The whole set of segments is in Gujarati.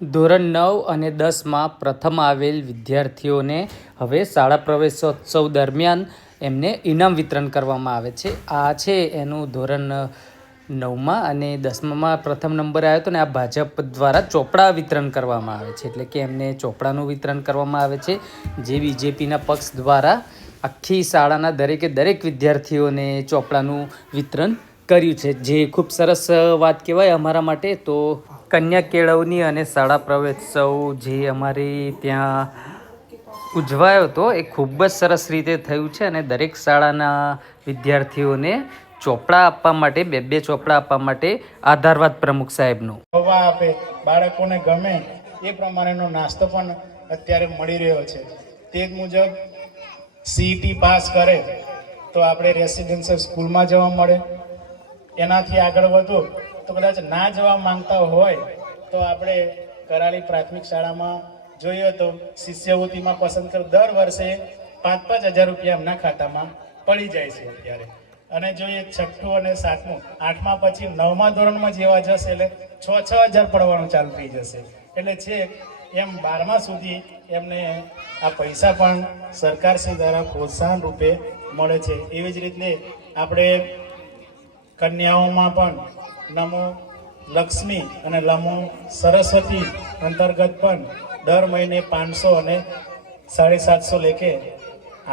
ધોરણ 9 અને 10માં પ્રથમ આવેલ વિદ્યાર્થીઓને હવે શાળા પ્રવેશોત્સવ દરમિયાન એમને ઇનામ વિતરણ કરવામાં આવે છે. આ છે એનું ધોરણ 9માં અને 10માં પ્રથમ નંબર આવ્યો હતો ને આ ભાજપ દ્વારા ચોપડા વિતરણ કરવામાં આવે છે. એટલે કે એમને ચોપડાનું વિતરણ કરવામાં આવે છે, જે બીજેપીના પક્ષ દ્વારા આખી શાળાના દરેક વિદ્યાર્થીઓને ચોપડાનું વિતરણ કર્યું છે, જે ખૂબ સરસ વાત કહેવાય અમારા માટે. તો કન્યા કેળવણી અને શાળા પ્રવેશોત્સવ જે અમારી ત્યાં ઉજવાયો હતો એ ખૂબ જ સરસ રીતે થયું છે અને દરેક શાળાના વિદ્યાર્થીઓને ચોપડા આપવા માટે બે ચોપડા આપવા માટે આધારવાદ પ્રમુખ સાહેબનો હવા આપે, બાળકોને ગમે એ પ્રમાણેનો નાસ્તો પણ અત્યારે મળી રહ્યો છે. તે મુજબ સીઈટી પાસ કરે તો આપણે રેસિડેન્શિયલ સ્કૂલમાં જવા મળે. એનાથી આગળ વધો તો કદાચ ના જવા માંગતા હોય તો આપણે કરાલી પ્રાથમિક શાળામાં જોઈએ તો શિષ્યવૃત્તિમાં પસંદ કરો. દર વર્ષે 5,000 રૂપિયા એમના ખાતામાં પડી જાય છે અત્યારે. અને જોઈએ 6ઠું અને 7મું, 8મા પછી 9મા ધોરણમાં જેવા જશે એટલે 6,000 પડવાનું ચાલુ થઈ જશે. એટલે છે એમ 12મા સુધી એમને આ પૈસા પણ સરકારશ્રી દ્વારા પ્રોત્સાહન રૂપે મળે છે. એવી જ રીતે આપણે કન્યાઓમાં પણ નમો લક્ષ્મી અને નમો સરસ્વતી અંતર્ગત પણ દર મહિને 500 અને 750 લેખે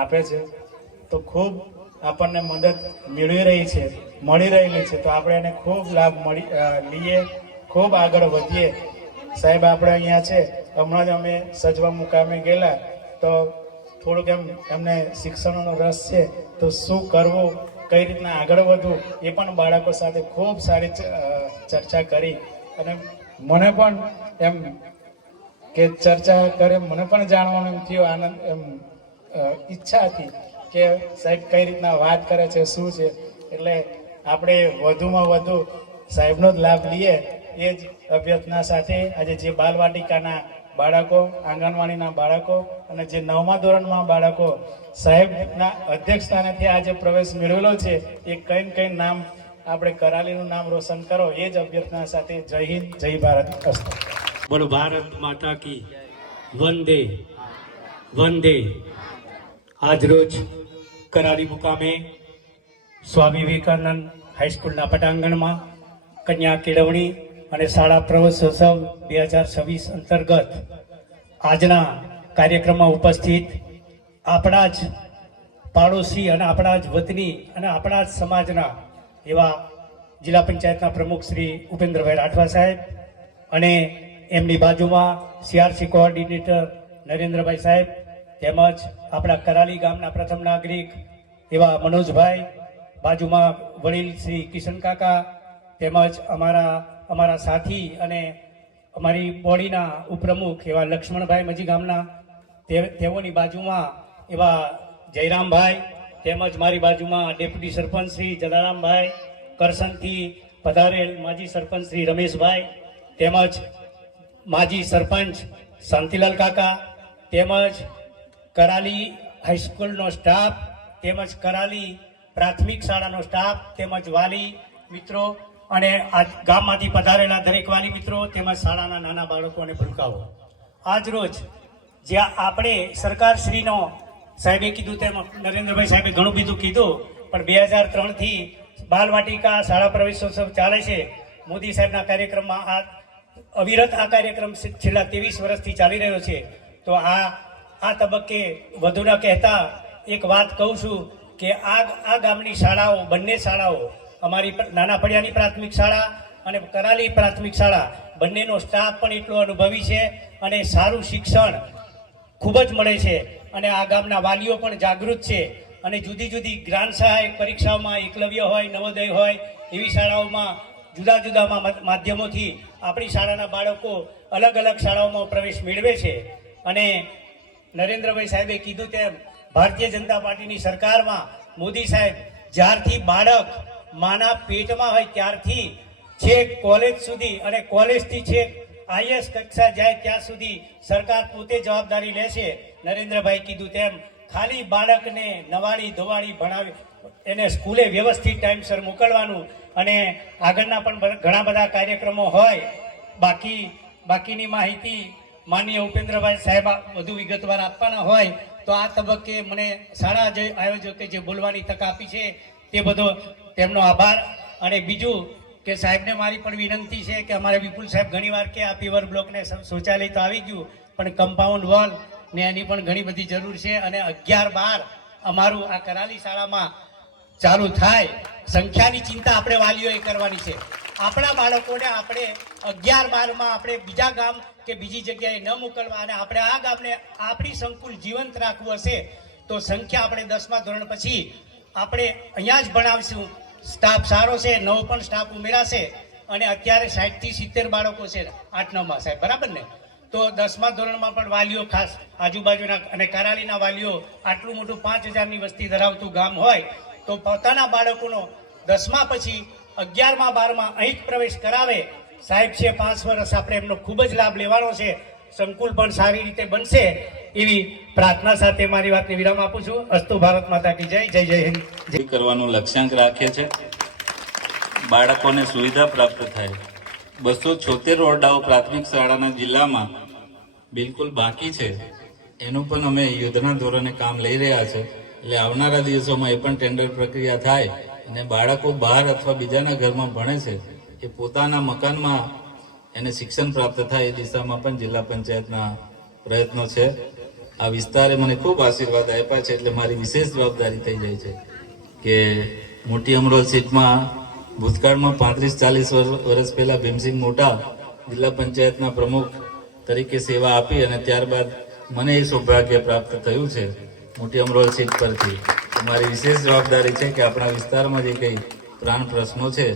આપે છે. તો ખૂબ આપણને મદદ મળી રહેલી છે. તો આપણે એને ખૂબ લાભ લઈએ, ખૂબ આગળ વધીએ. સાહેબ આપણે અહીંયા છે, હમણાં જ અમે સજવા મુકામે ગયેલા તો થોડુંક એમને શિક્ષણનો રસ છે, તો શું કરવું, કઈ રીતના આગળ વધવું એ પણ બાળકો સાથે ખૂબ સારી ચર્ચા કરી. અને મને પણ એમ કે ચર્ચા કરે મને પણ જાણવાનું એમ થયું, આનંદ એમ ઈચ્છા હતી કે સાહેબ કઈ રીતના વાત કરે છે, શું છે. એટલે આપણે વધુમાં વધુ સાહેબનો જ લાભ લઈએ એ જ અભ્યર્થના સાથે આજે જે બાલવાટિકાના બાળકો, આંગણવાડીના બાળકો અને જે 9મા ધોરણમાં બાળકો સાહેબના અધ્યક્ષસ્થાનેથી આજે પ્રવેશ મેળવેલો છે, એ કઈ નામ આપણે કરાલીનું નામ રોશન કરો એ જ અભ્યર્થના સાથે જય હિન્દ, જય ભારત. બોલો ભારત માતા કી વંદે વંદે. આજરોજ કરાલી મુકામે સ્વામી વિવેકાનંદ હાઈસ્કૂલના પટાંગણમાં કન્યા કેળવણી અને શાળા પ્રવેશોત્સવ 2026 અંતર્ગત આજના કાર્યક્રમમાં ઉપસ્થિત આપણા જ પાડોશી અને આપણા જ વતની અને આપણા જ સમાજના એવા જિલ્લા પંચાયતના પ્રમુખ શ્રી ઉપેન્દ્રભાઈ રાઠવા સાહેબ અને એમની બાજુમાં સીઆરસી કોઓર્ડિનેટર નરેન્દ્રભાઈ સાહેબ, તેમજ આપણા કરાલી ગામના પ્રથમ નાગરિક એવા મનોજભાઈ, બાજુમાં વડીલ શ્રી કિશન કાકા, તેમજ અમારા સાથી અને અમારી બોડીના ઉપપ્રમુખ એવા લક્ષ્મણભાઈ મજી ગામના, તેઓની બાજુમાં એવા જયરામભાઈ, તેમજ મારી બાજુમાં ડેપ્યુટી સરપંચ શ્રી જલારામભાઈ, કરસનથી પધારેલ માજી સરપંચ શ્રી રમેશભાઈ, તેમજ માજી સરપંચ શાંતિલાલ કાકા, તેમજ કરાલી હાઈસ્કૂલનો સ્ટાફ, તેમજ કરાલી પ્રાથમિક શાળાનો સ્ટાફ, તેમજ વાલી મિત્રો અને આ ગામમાંથી પધારેલા દરેક વાલી મિત્રો, તેમજ શાળાના નાના બાળકો અને ભૂલકાઓ. આજ રોજ જ્યાં આપણે સરકારશ્રીનો સાહેબે કીધું તેમ નરેન્દ્રભાઈ સાહેબે ઘણું બધું કીધું, પણ 2003થી બાલવાટિકા શાળા પ્રવેશોત્સવ ચાલે છે. મોદી સાહેબના કાર્યક્રમમાં અવિરત આ કાર્યક્રમ છેલ્લા 23 વર્ષથી ચાલી રહ્યો છે. તો આ તબક્કે વધુ ન કહેતા એક વાત કહું છું કે આ ગામની શાળાઓ, બંને શાળાઓ, અમારી નાના ફળિયાની પ્રાથમિક શાળા અને કરાલી પ્રાથમિક શાળા, બંનેનો સ્ટાફ પણ એટલો અનુભવી છે અને સારું શિક્ષણ ખૂબ જ મળે છે. અને આ ગામના વાલીઓ પણ જાગૃત છે અને જુદી જુદી જ્ઞાન સહાયક પરીક્ષાઓમાં એકલવ્ય હોય, નવોદય હોય એવી શાળાઓમાં જુદા માધ્યમોથી આપણી શાળાના બાળકો અલગ શાળાઓમાં પ્રવેશ મેળવે છે. અને નરેન્દ્રભાઈ સાહેબે કીધું તેમ ભારતીય જનતા પાર્ટીની સરકારમાં મોદી સાહેબ જ્યારથી બાળક માના પેટમાં હોય ત્યારથી છેક કોલેજ સુધી અને કોલેજથી છેક આઈએસ કક્ષા જાય ત્યાં સુધી સરકાર પોતે જવાબદારી લેશે. નરેન્દ્રભાઈ કીધું તેમ ખાલી બાળકને નવાડી ધોવાડી ભણાવી એને સ્કૂલે વ્યવસ્થિત ટાઈમસર મોકલવાનું અને આગળના પણ ઘણા બધા કાર્યક્રમો હોય. બાકી બાકીની માહિતી માનનીય ઉપેન્દ્રભાઈ સાહેબ વધુ વિગતવાર આપવાના હોય તો આ તબક્કે મને શાળા જે આયોજકે જે બોલવાની તક આપી છે તે બધો તેમનો આભાર. અને બીજું કે સાહેબને મારી પણ વિનંતી છે કે અમારે વિપુલ સાહેબ ઘણીવાર કે આ પીવર બ્લોકને શૌચાલય તો આવી ગયું પણ કમ્પાઉન્ડ વોલ ને એની પણ ઘણી બધી જરૂર છે. અને 11-12 અમારું આ કરાલી શાળામાં ચાલુ થાય. સંખ્યાની ચિંતા આપણે વાલીઓએ કરવાની છે. આપણા બાળકોને આપણે 11-12માં આપણે બીજા ગામ કે બીજી જગ્યાએ ન મોકલવા અને આપણે આ ગામને આપણી સંકુલ જીવંત રાખવું હશે તો સંખ્યા આપણે 10મા ધોરણ પછી આપણે અહીંયા જ ભણાવશું. સ્ટાફ સારો છે, નવો પણ સ્ટાફ ઉમેરાશે અને અત્યારે 60 થી 70 બાળકો છે 8-9માં સાહેબ, બરાબર ને? તો 10મા ધોરણમાં પણ વાલીઓ ખાસ આજુબાજુના અને કરાલીના વાલીઓ આટલું મોટું 5000ની વસ્તી ધરાવતું ગામ હોય તો પોતાના બાળકોનો 10મા પછી 11માં 12માં અહીં જ પ્રવેશ કરાવે. સાહેબ છે 5 વર્ષ આપણે એમનો ખૂબ જ લાભ લેવાનો છે. સંકુલ પણ સારી રીતે બનશે એવી પ્રાર્થના સાથે મારી વાતને વિરામ આપું છું. અસ્તુ ભારત માતા કી જય. જય જય હિન્દ. કરવાનું લક્ષ્યાંક રાખીએ છે. બાળકોને સુવિધા પ્રાપ્ત થાય. 276 ઓરડાઓ પ્રાથમિક શાળાના જિલ્લામાં બિલકુલ બાકી છે. એનું પણ અમે યુદ્ધના ધોરણે કામ લઈ રહ્યા છે. એટલે આવનારા દિવસોમાં એ પણ ટેન્ડર પ્રક્રિયા થાય અને બાળકો બહાર અથવા બીજાના ઘરમાં ભણે છે એ પોતાના મકાનમાં એને શિક્ષણ પ્રાપ્ત થાય એ દિશામાં પણ જિલ્લા પંચાયતના પ્રયત્નો છે. આ વિસ્તારે મને ખૂબ આશીર્વાદ આપ્યા છે એટલે મારી વિશેષ જવાબદારી થઈ જાય છે કે મોટી અમરોલ સીટમાં ભૂતકાળમાં 35-40 વર્ષ પહેલા ભીમસિંહ મોટા જિલ્લા પંચાયતના પ્રમુખ તરીકે સેવા આપી અને ત્યારબાદ મને એ સૌભાગ્ય પ્રાપ્ત થયું છે મોટી અમરોલ સીટ પરથી. મારી વિશેષ જવાબદારી છે કે આપણા વિસ્તારમાં જે કંઈ પ્રાણ પ્રશ્નો છે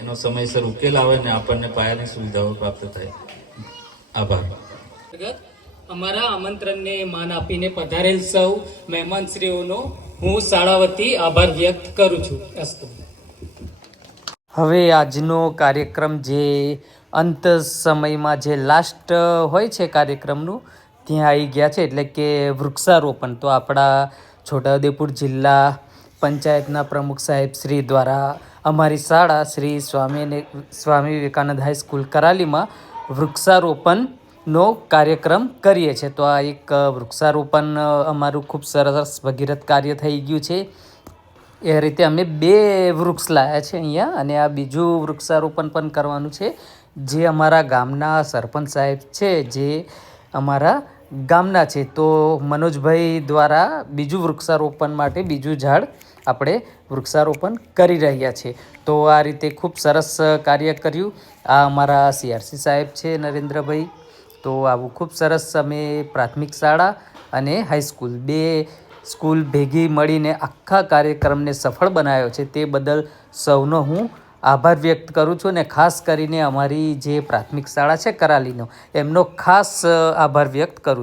એનો સમયસર ઉકેલ આવે અને આપણને પાયાની સુવિધાઓ પ્રાપ્ત થાય. આભાર. અમારા આમંત્રણને માન આપીને પધારેલ સૌ મહેમાનશ્રીઓનો હું શાળા વતી આભાર વ્યક્ત કરું છું. અસ્તુ. હવે આજનો કાર્યક્રમ જે અંત સમયમાં જે લાસ્ટ હોય છે કાર્યક્રમનું ત્યાં આવી ગયા છે, એટલે કે વૃક્ષારોપણ. તો આપણા છોટાઉદેપુર જિલ્લા પંચાયતના પ્રમુખ સાહેબ શ્રી દ્વારા અમારી શાળા શ્રી સ્વામી વિવેકાનંદ હાઈસ્કૂલ કરાલીમાં વૃક્ષારોપણનો કાર્યક્રમ કરીએ છીએ. તો આ એક વૃક્ષારોપણ અમારું ખૂબ સરસ ભગીરથ કાર્ય થઈ ગયું છે. એ રીતે અમે 2 વૃક્ષ લાવ્યા છે અહીંયા અને આ બીજું વૃક્ષારોપણ પણ કરવાનું છે જે અમારા ગામના સરપંચ સાહેબ છે જે અમારા ગામના છે. તો મનોજભાઈ દ્વારા બીજું વૃક્ષારોપણ માટે બીજું ઝાડ આપણે વૃક્ષારોપણ કરી રહ્યા છીએ. તો આ રીતે ખૂબ સરસ કાર્ય કર્યું. આ અમારા CRC સાહેબ છે નરેન્દ્રભાઈ. તો આવું ખૂબ સરસ અમે પ્રાથમિક શાળા અને હાઈસ્કૂલ 2 સ્કૂલ ભેગી મળીને આખા કાર્યક્રમને સફળ બનાવ્યો છે. તે બદલ સૌનો હું આભાર વ્યક્ત કરું છું અને ખાસ કરીને અમારી જે પ્રાથમિક શાળા છે કરાલીનો એમનો ખાસ આભાર વ્યક્ત કરું છું.